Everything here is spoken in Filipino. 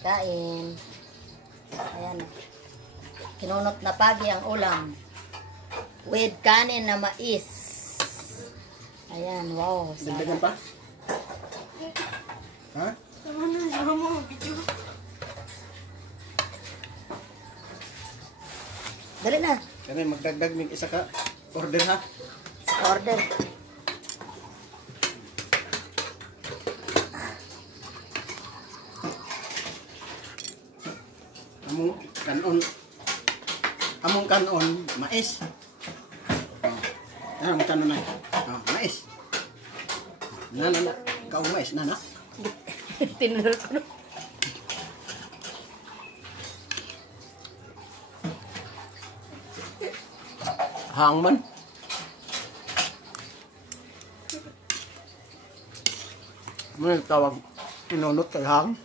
Kain. Ayan. Kinunot na pagi ang ulam. With kanin na mais. Ayan, wow. Dagdagan pa? Ha? Tama na, sama mo, video. Dali na. Kami magdagdag ng isa ka. Order ha? Order. Among kanon, mais. Among kanon na. Mais. Na. Kau mais, na. Tinulol ko na. Hangman. May tawag inunot kay hang.